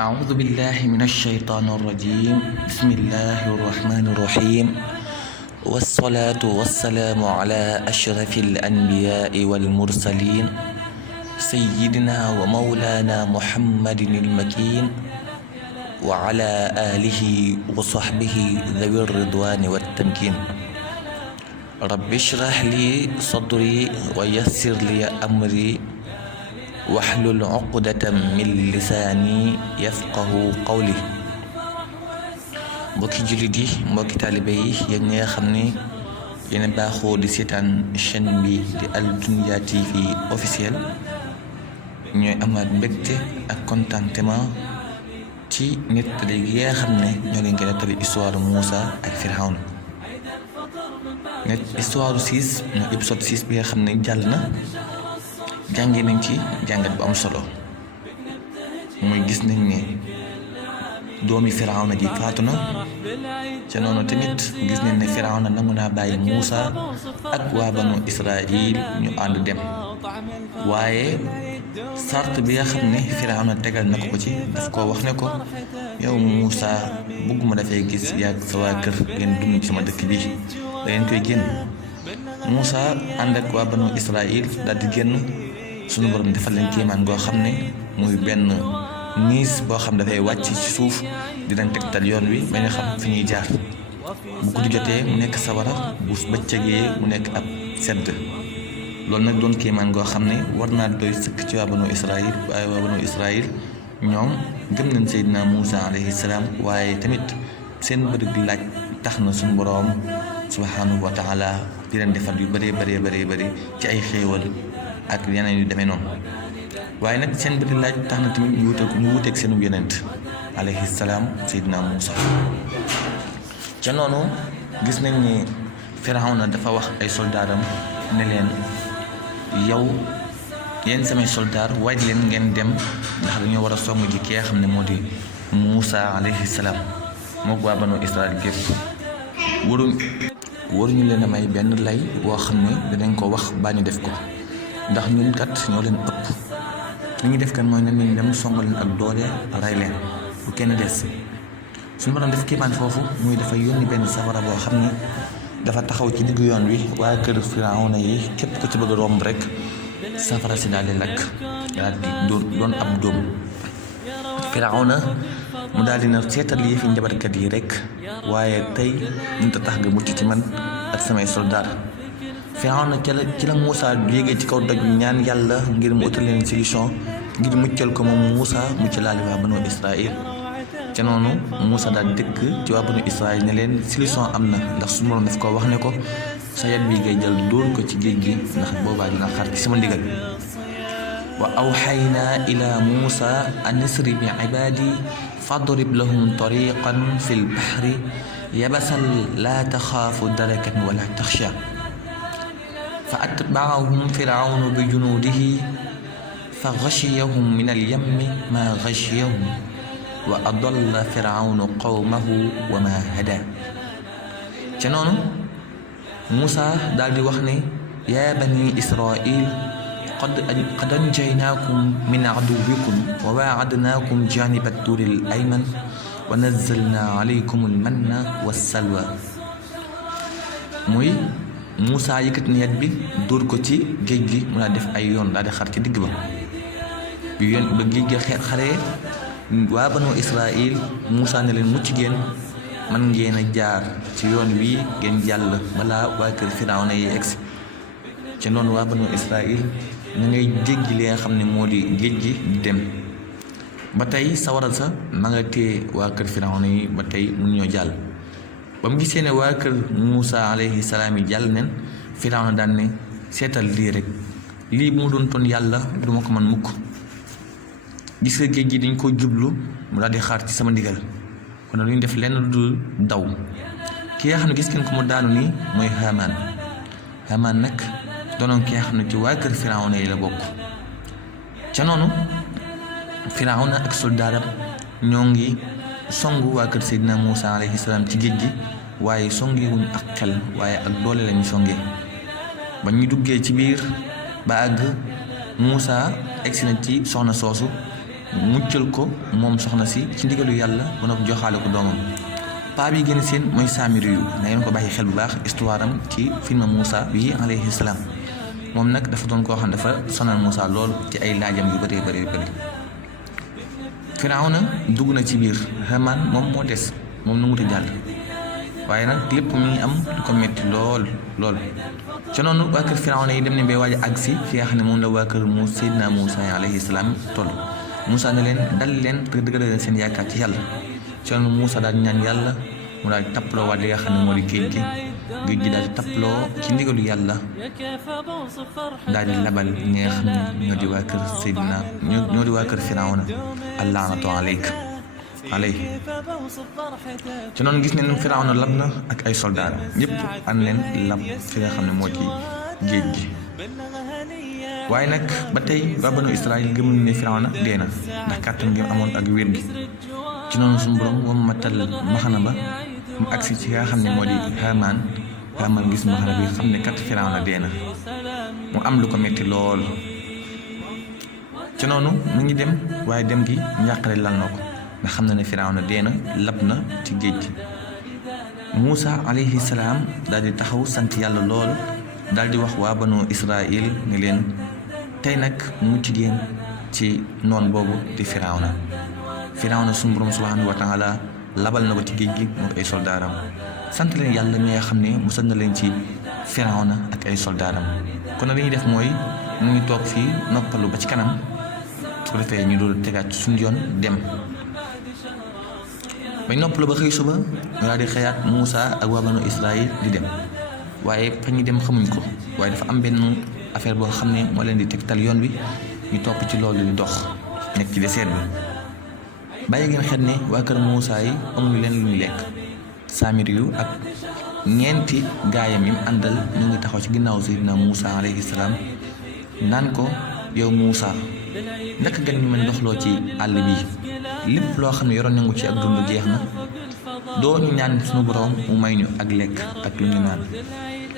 أعوذ بالله من الشيطان الرجيم بسم الله الرحمن الرحيم والصلاة والسلام على أشرف الأنبياء والمرسلين سيدنا ومولانا محمد المكين وعلى آله وصحبه ذوي الرضوان والتمكين رب اشرح لي صدري ويسر لي أمري waxlul uqdatam min lisaani yafqahu qawli. mbokki jullit yi mbokki taalibe yi yéen ñi nga xam ne yéen a baaxoo di seetaan chaîne bi di Al Dunya TV officiel ñooy amaat mbégte ak contentement ci nettali gi nga xam ne ñoo leen koy nettali histoire Moussa ak Firawna histoire 6 mooy épisode 6 bi nga xam ne jàll na. jàngi nañ ci jàngat bu am solo mooy gis nañ ne doomi Firawna ji faatu na ca noonu tamit gis nañ ne Firawna nangu naa bàyyi Muusa ak waa banu Israil ñu ànd dem waaye sart bi nga xam ne Firawna tegal na ko ci daf koo wax ne ko yow Muusa bëgguma dafay gis yàgg sa waa kër ngeen dund ci sama dëkk bi da ngeen koy génn. Muusa ànd ak waa banu Israil daal di génn. sunu borom defal leen kéemaan goo xam ne muy benn niis boo xam dafay wàcc ci suuf di leen tegtal yoon wi ba nga xam fi ñuy jaar bu guddi jotee mu nekk sawara bu bëccëgee mu nekk ab sedd loolu nag doon kéemaan goo xam ne war naa doy sëkk ci waa banu Israil waaye waa banu Israil ñoom gëm nañ Seydina Muusa alayhi salaam waaye tamit seen bërig laaj tax na sunu borom subhanahu wa taala di leen defal yu bëree ci ay xéewal ak yeneen yu demee noonu waaye nag seen bëri laaj tax na tamit ñu wuteeg seenu yonent alayhi salaam Seydina Muusa ca noonu gis nañ ne Firawna dafa wax ay soldaaram ne leen yow yéen samay soldaar waaj leen ngeen dem ndax dañoo war a song ji ki nga xam ne moo di Muusa alayhi salaam mook waa banu Israel gépp waruñu leen a may benn lay boo xam ne danañ ko wax baa ñu def ko ndax ñun kat ñoo leen ëpp li ñuy def kan mooy ne nañ dem song leen ak doole rey leen bu kenn des suñu borom def kiimaan foofu muy dafa yónni benn safara boo xam ne dafa taxaw ci diggu yoon wi waa kër Firawna yi képp ko ci bëgg a romb rek safara si daal di lakk daal di doon ab dóom Firawna mu daal di na seetal yi fi njabarkat yi rek waaye tey mënut a tax nga mucc ci man ak samay soldaar Firawna ci la Muusa yéegee ci kaw doj ñaan yàlla ngir mu utal leen solution ngir muccal ko moom Muusa muccalaale waa banu Israil ca noonu Muusa daal dëkk ci waa banu Israil ne leen solution am na ndax su moom daf ko wax ne ko sa yat bi ngay jël dóor ko ci géej gi ndax boobaa dina xar ci sama ndigal wa awxaynaa ila Muusa an isri bi ibaadi fadrib lahum tariqan fi lbaxri yabasan laa taxaafu darakan wala taxsha fa atbaahum firawnu bi junuudihi fa gashiyahum min alyammi ma gashiyahum wa adalla firawnu qawmahu wa ma hada ca noonu Muusa daal di wax ne yaa bani Israil qad anjaynaakum min aduwwikum wa waa'adnaakum jaaniba tuuri al-ayman wa nazzalnaa alaykum al-manna was-salwa muy Muusa yëkkati na yat bi dóor ko ci géej gi mu daal def ay yoon daal di xar ci digg ba bi yoon ba géej gi xaree waa banu Israil Muusa ne leen mucc ngeen man ngeen a jaar ci yoon wi ngeen jàll balaa waa kër Firawna yi egsi ci noonu waa banu Israil ñu ngay jéggi li nga xam ne moo di géej gi di dem ba tey sawara sa ma nga téye waa kër Firawna yi ba tey mun ñoo jàll ba mu gisee ne waa kër Muusa alayhi salaam yi jàll neen Firawna daan ne seetal lii rek lii bu mu doon toon yàlla duma ko man mukk gis nga géej gi dañ ko jublu mu daal di xaar ci sama ndigal kon lu ñu def lenn lu dul daw ki nga xam ne gis ngeen ko mu daanu nii mooy Haamaan nag doonoon ki nga xam ne ci waa kër Firawna yi la bokk ca noonu Firawna ak soldaaram ñoo ngi songu waa kër Seydina Muusa alayhi salaam ci géej gi waaye songeewuñ ak xel waaye ak doole lañu songee ba ñu duggee ci biir ba àgg Muusa egsi na ci soxna soosu muccal ko moom soxna si ci ndigalu yàlla ba noppi joxaale ko doomam. paa bi gën seen mooy Saamiri yu na ngeen ko bàyyi xel bu baax histoire am ci film Moussa bi alayhi salaam moom nag dafa doon koo xam dafa sonal Moussa lool ci ay laajam yu bëree bëri Firawna dugg na ci biir Haamaan moom moo des moom nu muta jàll waaye nag lépp mi ngi am du ko metti lool ca noonu waa kër Firawna yi dem ne bay waaj a àgg si fi nga xam ne moom la waa kër mu Seydina Moussa alayhi salaam toll Moussa ne leen dal leen dëgg seen yaakaar ci yàlla ca noonu Moussa daal di ñaan yàlla mu daal di tappaloo waat li nga xam ne moo di géej gi daal di tappaloo ci ndigalu yàlla daal di labal ñi nga xam ne ñoo di waa kër Seydina ñoo di waa kër Firawna allaanatu alay ci noonu gis ne Firawna lab na ak ay soldaar ñëpp ànd leen lab fi nga xam ne moo ci géej gi waaye nag ba tey waa banu Israël gëmuñu ne Firawna dee na ndax kàttan gi amoon ak wér gi ci noonu suñu borom moom matal maxana ba mu agsi ci nga xam ne moo di Haamaan gis maxana bi xam ne kat Firawna dee na mu am lu ko metti lool ci noonu mu ngi dem waaye dem gi njàqare lal na ko ndax xam na ne Firawna dee na lab na ci géej gi Moussa alayhi salaam daal di taxaw sant yàlla lool daal di wax waa banu Israël ne leen tey nag mucc ngeen ci noon boobu di Firawna suñu borom subhanahu wa taala labal na ko ci géej gi moom ay soldaaram sant leen yàlla mi nga xam ne musal na leen ci Firawna ak ay soldaaram kon nag li ñuy def mooy mu ngi toog fii noppalu ba ci kanam su ko defee ñu doon tegaat suñu yoon dem bañ noppalu ba xëy suba ñu daal di xëyaat Moussa ak waa banu Israël di dem waaye fa ñu dem xamuñ ko waaye dafa am benn affaire boo xam ne moo leen di tegtal yoon wi ñu topp ci loolu di dox nekk ci désert bi bàyyi ngeen xel ne waa kër Moussa yi amuñu leen lu ñu lekk Saamiri yu ak ñeenti gaayam yi mu àndal ñu ngi taxaw ci ginnaaw Seydina Moussa alayhi salaam naan ko yow Moussa naka gën ñu mën doxloo ci àll bi lépp loo xam ne yoroon nañu ci ak dund jeex na doo ñu ñaan suñu borom mu may ñu ak lekk ak lu ñu naan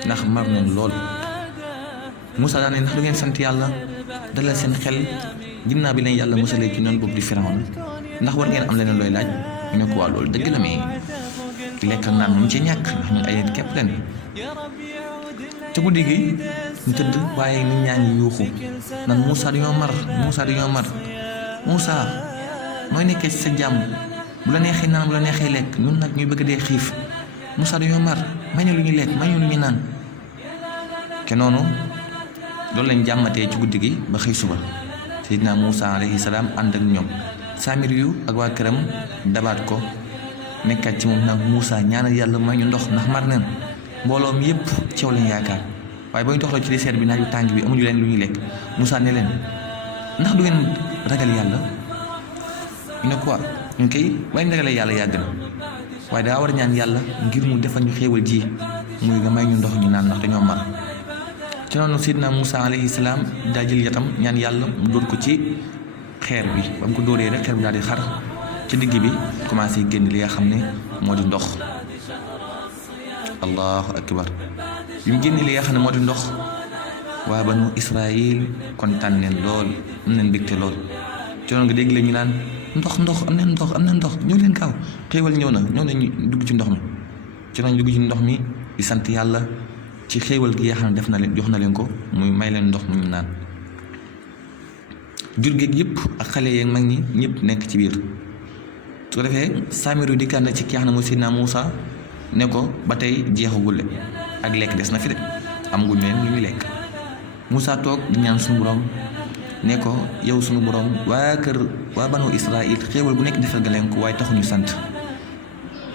ndax mar nañ lool. Moussa daan ne ndax du ngeen sant yàlla dalal seen xel ginnaaw bi leen yàlla musalee ci noonu boobu di Firawna ndax war ngeen am leneen looy laaj ñu ne ko waa loolu dëgg la mais lekk ak naan mu ci ñàkk ndax ñun ay képp leen ca guddi gi ñu tëdd waaye nit ñaa ngi yuuxu nan Moussa dañoo mar Moussa nooy nekkee ci sa jàmm bu la neexee naan bu la neexee lekk ñun nag ñuy bëgg dee xiif Moussa dañoo mar may ñu lu ñu lekk may ñu lu ñu naan te noonu loolu lañ jàmmatee ci guddi gi ba xëy suba Seydina Moussa alayhi salaam ànd ak ñoom Saamiri yu ak waa këram dabaat ko nekkaat ci moom nag Moussa ñaanal yàlla may ñu ndox ndax mar neen mbooloo mi yëpp ceew lañ yaakaar waaye ba ñu doxloo ci désert bi naaj yu tàng bi amuñu leen lu ñuy lekk Moussa ne leen ndax du ngeen ragal yàlla ñu ne quoi ñun kay waaye ragalee yàlla yàgg na waaye daa war a ñaan yàlla ngir mu defal ñu xéewal ji muy nga may ñu ndox ñu naan ndax dañoo mar ci noonu Seydina Moussa alayhi salaam daa jël yatam ñaan yàlla mu dóor ko ci xeer bi ba mu ko dóoree rek xeer bi daal di xar ci digg bi commencé génn li nga xam ne moo di ndox allahu akbar bi mu génn li nga xam ne moo di ndox waa banu Israël kontaan neen lool am neen mbégte lool ci noonu nga dégg la ñu naan ndox am na ndox ñëw leen gaaw xéewal ñëw nañu dugg ci ndox mi ci noonu dugg ci ndox mi di sant yàlla ci xéewal gi nga xam ne def na leen jox na leen ko muy may leen ndox mu ñu naan jur géeg yëpp ak xale yeeg mag ñi ñëpp nekk ci biir su ko defee Saamiri di kànd ci ki nga xam ne mooy Seydina Moussa ne ko ba tey jeexagul ak lekk des na fi de amaguñ leen lu ñu lekk Moussa toog di ñaan suñu borom ne ko yow suñu borom waa banu Israël xéewal bu nekk defal nga leen ko waaye taxuñu sant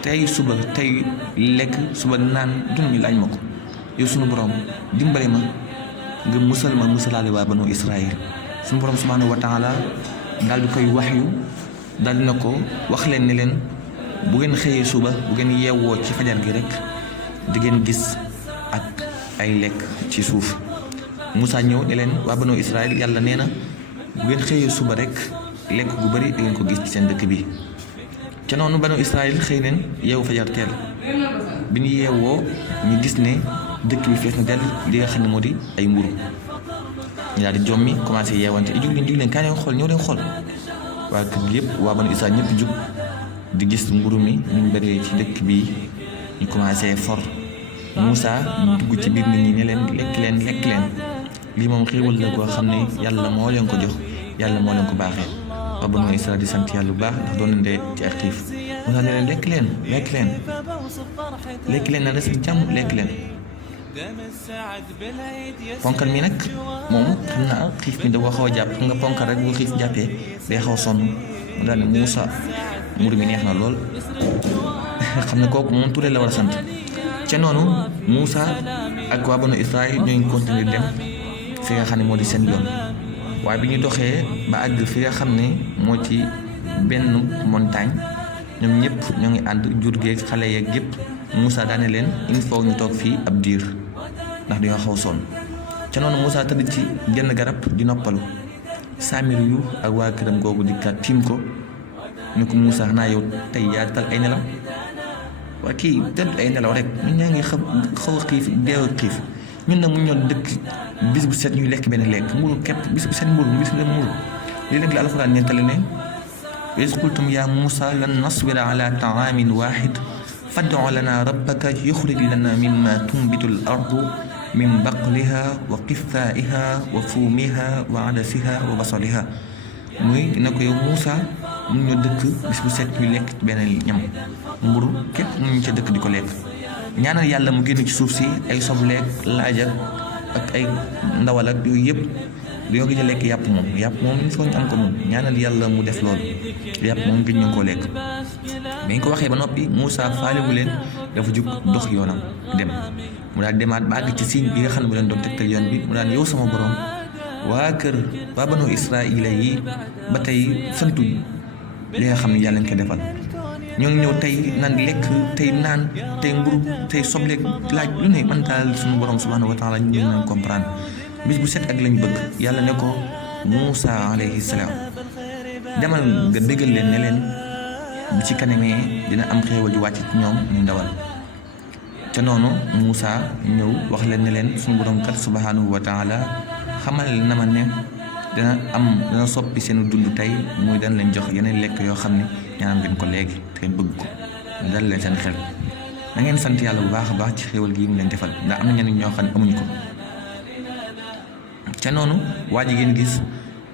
tey suba tey lekk suba naan duñu laaj ma ko yow suñu borom dimbale ma nga musalaale waa banu Israël suñu borom subhanahu wa taala daal di koy waxyu daal dina ko wax leen ne leen bu ngeen xëyee suba bu ngeen yeewoo ci fajar gi rek di ngeen gis ak ay lekk ci suuf Moussa ñëw ne leen waa banu Israël yàlla nee na bu ngeen xëyee suba rek lekk gu bari di ngeen ko gis ci seen dëkk bi ca noonu banu Israël xëy neen yeewu fajar teel bi ñu yeewoo ñu gis ne dëkk bi fees na dell li nga xam ne moo di ay mburu ñu daal di jommi commencé yeewante jug leen kaa leen xool ñëw leen xool waa kër gi yëpp waa banu Israël ñëpp jug di gis mburu mi ñu bëree ci dëkk bi ñu commencé for Moussa dugg ci biir nit ñi ne leen lekk leen lii moom xéewal la goo xam ne yàlla moo leen ko jox yàlla moo leen ko baaxee waa banu Israël di sant yàlla bu baax ndax doon nañ dee ci ay xiif Moussa ne leen lekk leen na des jàmm lekk leen. ponkal mi nag moom xam naa xiif mi da ko xaw a jàpp xam nga ponkal rek bu xiif jàppee day xaw a sonn mu daal ne Moussa mburu mi neex na lool xam ne kooku moom Touré la war a sant ca noonu Moussa ak waa banu Israël ñooy continuer dem fi nga xam ne moo di seen yoon waaye bi ñu doxee ba àgg fi nga xam ne moo ci benn montagne ñoom ñëpp ñoo ngi ànd jur geeg xale yeeg yëpp Moussa daane leen il faut ñu toog fii ab diir ndax dañoo xaw sonn ca noonu Moussa tëdd ci genn garab di noppalu Samir yu ak waa këram googu di kat tiim ko ne ko Moussa xanaa yow tey yaa tal ay nelaw waa kii tëdd ay nelaw rek ñun ñaa ngi xaw a xiif deew a xiif ñun nag mu ñoo dëkk bis bu set ñuy lekk benn lekk mburu képp bis bu set mburu lii nag la alxuraan ñeentale ne wa iz qultum yaa Moussa lan nasbira ala taamin waahid fad'u lana rabbaka yuxrij lana mimma tunbitu al-ardu min baqliha wa qithaiha wa fuumiha wa adasiha wa basaliha muy dina ko yow Moussa mun ñoo dëkk bis bu set ñuy lekk benn ñam mburu képp mun ñu ca dëkk di ko lekk ñaanal yàlla mu génn ci suuf si ay sobleek laaj ak ay ndawal ak yooyu yëpp dañoo gëj a lekk yàpp moom il faut ñu am ko moom ñaanal yàlla mu def loolu yàpp moom gëj ñu koo lekk bañ ko waxee ba noppi Moussa faalewu leen dafa jug dox yoonam dem mu daal demaat ba àgg ci signe bi nga xam ne mu leen doon tegtal yoon bi mu daan yow sama borom waa banu Israila yi ba tey santuñ li nga xam ne yàlla ñu ko defal ñoo ngi ñëw tey naan lekk tey naan tey mburu tey sobleek laaj lu ne man daal suñu borom subhanahu wa taala ñu nañ comprendre bis bu set ak lañ bëgg yàlla ne ko Moussa alayhi salaam demal nga déggal leen ne leen bi ci kanamee dina am xéewal ju wàcc ci ñoom ñu ndawal ca noonu Moussa ñëw wax leen ne leen suñu borom kat subhanahu wa taala xamal na ma ne dana soppi seen dund tey muy dana leen jox yeneen lekk yoo xam ne ñaanam ngeen ko léegi te ngeen bëgg ko mu dal leen seen xel na ngeen sant yàlla bu baax a baax ci xéewal gi mu leen defal ndax am na ñeneen ñoo xam ne amuñ ko ca noonu waa ji ngeen gis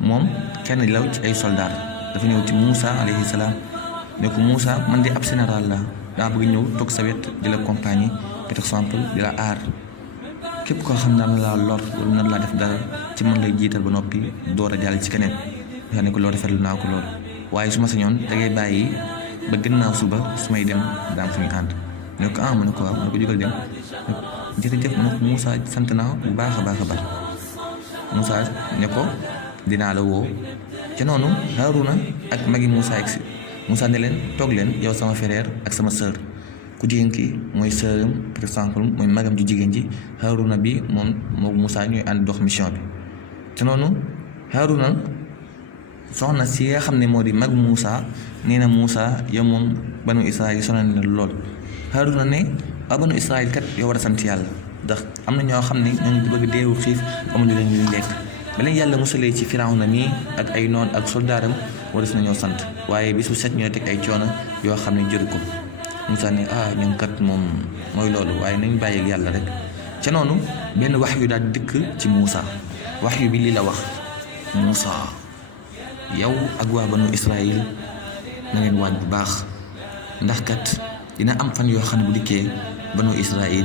moom kenn law ci ay soldaar dafa ñëw ci Moussa alayhi salaam ne ko Moussa man de ab général la daa bëgg ñëw toog sa wet di la compagnie par exemple di la aar képp koo xam ne laa lor wala nan laa def dara ci man lay jiital ba noppi door a jàll ci keneen nga ne ko loolu rafetlu naa ko loolu waaye su ma sañoon da ngay bàyyi ba gannaaw suba su may dem daam fu ñu ànd ne ko mu ne ko waaw mu ne ko jógal dem jërëjëf mu ne ko Moussa sant naa bu baax a baax a baax Moussa ne ko dinaa la woo ca noonu Haaruna ak magi Moussa egsi Moussa ne leen toog leen yow sama frère ak sama sœur ku jigéen ki mooy sœuram par exemple mooy magam ju jigéen ji Haaruna bi moom Moussa ñooy ànd dox mission bi te noonu Haaruna soxna si nga xam ne moo di mag Moussa nee na Moussa yow moom banu Israël sonal na lool Haaruna ne waa banu Israël kat yow war a sant yàlla ndax am na ñoo xam ne ñoo ngi bëgg deewu xiif amuñu leen ñu lekk ba leen yàlla musalee ci Firawna nii ak ay noon ak soldaaram war na ñoo sant waaye bis bu set ñu teg ay coono yoo xam ne jëru ko Moussa ne ñoom kat moom mooy loolu waaye nañ bàyyi ak yàlla rek ca noonu benn wax yu daal dikk ci Moussa wax yu bi lii la wax Moussa yow ak waa banu Israël na ngeen waaj bu baax ndax kat dina am fan yoo xam ne bu dikkee banu Israël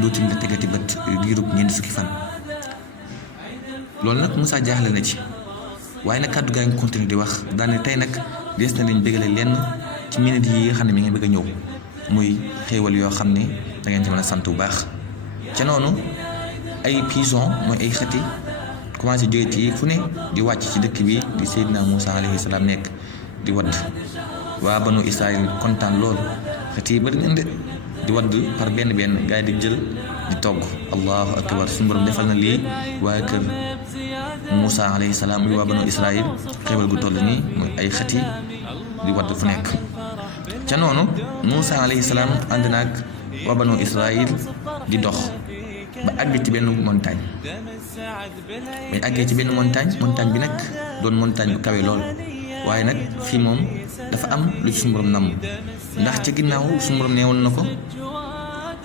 dootuñ la tegati bët diirub ñeent fukki fan loolu nag Moussa jaaxle na ci waaye nag kàddu gaa ngi continuer di wax daane tey nag des na leen bégale lenn ci minute yi nga xam ne mi ngi bëgg a ñëw muy xéewal yoo xam ne da ngeen ci mën a sant bu baax ca noonu ay pigeon mooy ay xati commencé jóge ci fu ne di wàcc ci dëkk bi di Seydina Moussa alayhi salaam nekk di wadd waa banu Israël kontaan lool xati yi bari nañ de di wadd par benn gars yi di jël di togg allahu akbar suñu borom defal na lii waaye kër Moussa alayhi salaam muy waa banu Israël xéewal gu toll nii mooy ay xati di wadd fu nekk ca noonu Moussa alayhi salaam ànd naag waa banu Israël di dox ba àgg ci benn montagne bañ àggee ci benn montagne bi nag doon montagne bu kawe lool waaye nag fii moom dafa am lu ci suñu borom namm ndax ca ginnaaw suñu borom neewoon na ko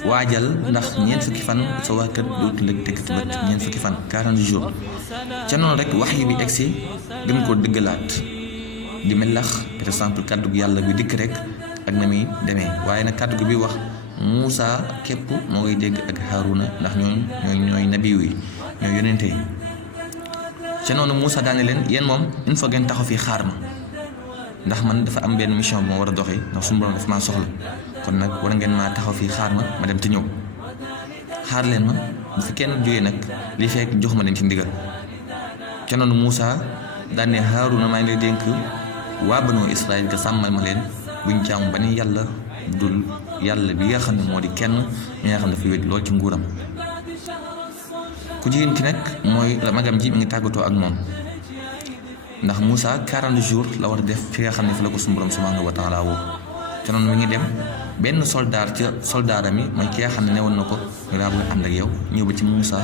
waajal ndax ñeent fukki fan sa waa kër dootu la teg ci bët ñeent fukki fan 40 jours ca noonu rek wax yi bi egsi gën koo dëggalaat di melax par exemple kàddu gi yàlla bi dikk rek ak na muy demee waaye nag kàddu gi bi wax Muusa képp moo ngay dégg ak Haaruna ndax ñooy nabiyu yi ñooy yonente yi ca noonu Muusa daane leen yéen moom il faut ngeen taxaw fii xaar ma ndax man dafa am benn mission bu ma war a doxee ndax suñu borom dafa maa soxla kon nag war ngeen maa taxaw fii xaar ma dem te ñëw xaar leen ma bu fi kenn jógee nag li fekk jox ma leen ci ndigal ca noonu Muusa daan ne Haaruna maa ngi lay dénk waa Banu Israël nga sàmmal ma leen buñ jaam ba ni yàlla dul yàlla bi nga xam ne moo di kenn mi nga xam ne dafa wét lool ci nguuram ku jigéen ki nag mooy magam ji mi ngi tàggatoo ak moom ndax Muusa 40 jours la war a def fi nga xam ne fi la ko suñu borom subhanahu wa taala woo te noonu mi ngi dem benn soldaar ca soldaaram yi mooy ki nga xam ne newoon na ko daa bëgg ànd ak yow ñëw ba ci Muusa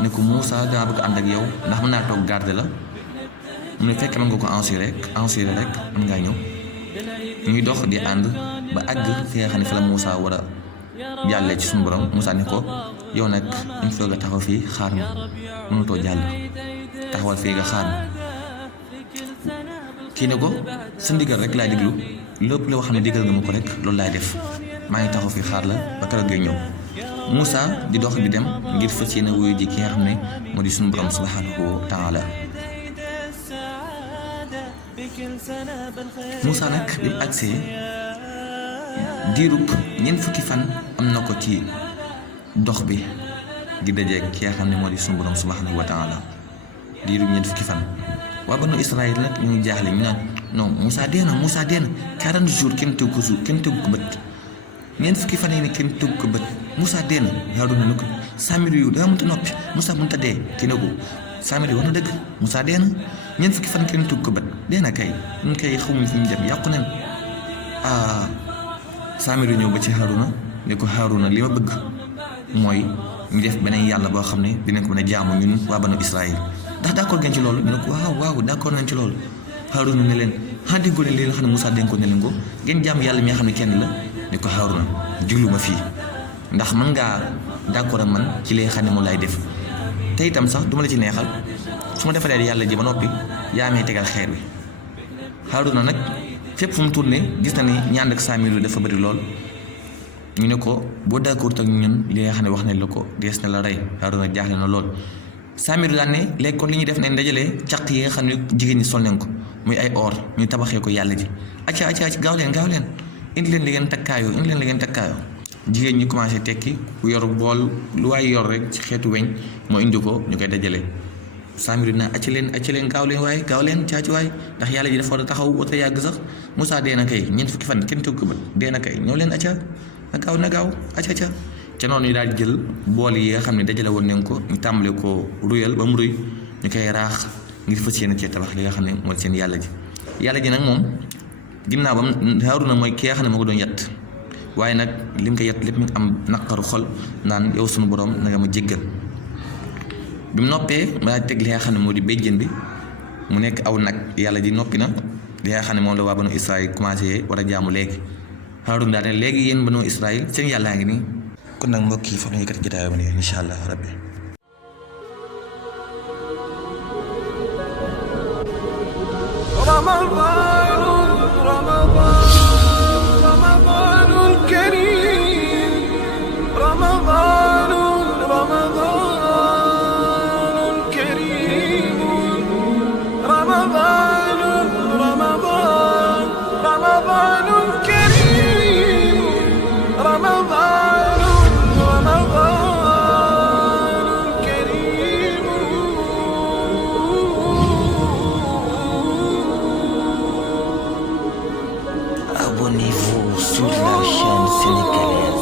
ni ko Muusa daa bëgg ànd ak yow ndax mën naa toog garde la mu ne fekk mën nga ko enserrer rek mën ngaa ñëw ñuy dox di ànd ba àgg fi nga xam ne fi la Muusa war a jàllee ci suñu borom Muusa ni ko yow nag il faut nga taxaw fii xaar ma mënutoo jàll taxawal fii nga xaar ma kii ne ko sa ndigal rek laay déglu lépp loo xam ne digal nga ma ko rek loolu laay def maa ngi taxaw fii xaar la ba keroog ngay ñëw Muusa di dox di dem ngir fas yéene wuyu ji ki nga xam ne moo di suñu borom subhanahu wa taala Muusa nag bi mu agsee diirub ñeent fukki fan am na ko ci dox bi di dajeeg ki nga xam ne moo di suñu borom subhanahu wa taala diirub ñeent fukki fan waa Banu Israël nag ñu ngi jaaxle ñu naan non Muusa dee na 40 jours kenn tëgg ko bët ñeent fukki fan yi ne kenn tëgg ko bët Muusa dee na Haaruna ne ko Samiri yu danga mënta noppi Muusa mënta dee ki ne ko Samiri wax na dëgg Muusa dee na ñeent fukki fan kenn tëgg ko bët dee na kay ñun kay xamuñ fu ñu dem yàqu nañ Samiri ñëw ba ci Haaruna ne ko Haaruna li ma bëgg mooy ñu def beneen yàlla boo xam ne dinañ ko mën a jaamu ñun waa Banu Israël ndax d'accord ngeen ci loolu ñu ne ko waaw d'accord nañ ci loolu Haaruna ne leen déggoo leen li nga xam ne Muusa dénkoon ne leen ko ngeen jaam yàlla mi nga xam ne kenn la ne ko Haaruna jiglu ma fii ndax mën ngaa d'accord ak man ci li nga xam ne moom laay def te itam sax duma la ci neexal su ma defalee yàlla ji ba noppi yaa may tegal xeer bi Haaruna nag fépp fu mu tourné gis na ni ñaan ak Samiri dafa bëri lool ñu ne ko boo d'accord ak ñun li nga xam ne wax nañ la ko dees na la rey Haaruna jaaxle na lool Samiri daan ne léegi kon li ñuy def nañ dajalee caq yi nga xam ne jigéen ñi sol nañ ko muy ay or ñu tabaxee ko yàlla ji acca gaaw leen indi leen li ngeen takkaayoo jigéen ñi commencé tekki ku yor bool lu waay yor rek ci xeetu weñ moo indi ko ñu koy dajale Samiri na acca leen gaaw leen caaci waay ndax yàlla ji dafa war a taxaw wata yàgg sax Muusa dee na kay ñeent fukki fan kenn tëgg ko bët dee na kay ñëw leen acca na gaaw acca ca noonu ñu daal di jël bool yi nga xam ne dajale woon nañ ko ñu tàmbale ko ruyal ba mu ruy ñu koy raax ngir fas yéene cee tabax li nga xam ne mooy seen yàlla ji nag moom ginnaaw bam Haaruna mooy ki nga xam ne moo ko doon yett waaye nag li mu ko yett lépp mi am naqaru xol naan yow sunu borom na nga ma jéggal bi mu noppee ma daal teg li nga xam ne moo di béjjën bi mu nekk aw nag yàlla ji noppi na li nga xam ne moom la waa Banu Israël commencé war a jaamu léegi Haaruna daal ne léegi yéen Banu Israël seen yàllaa ngi nii kon nag mbokk yi fa ñu yëkkati jotaay ba nii incha allah rabbi رمضان كريم رمضان كريم رمضان كريم رمضان كريم Abonnez-vous sur la chaîne sénégalaise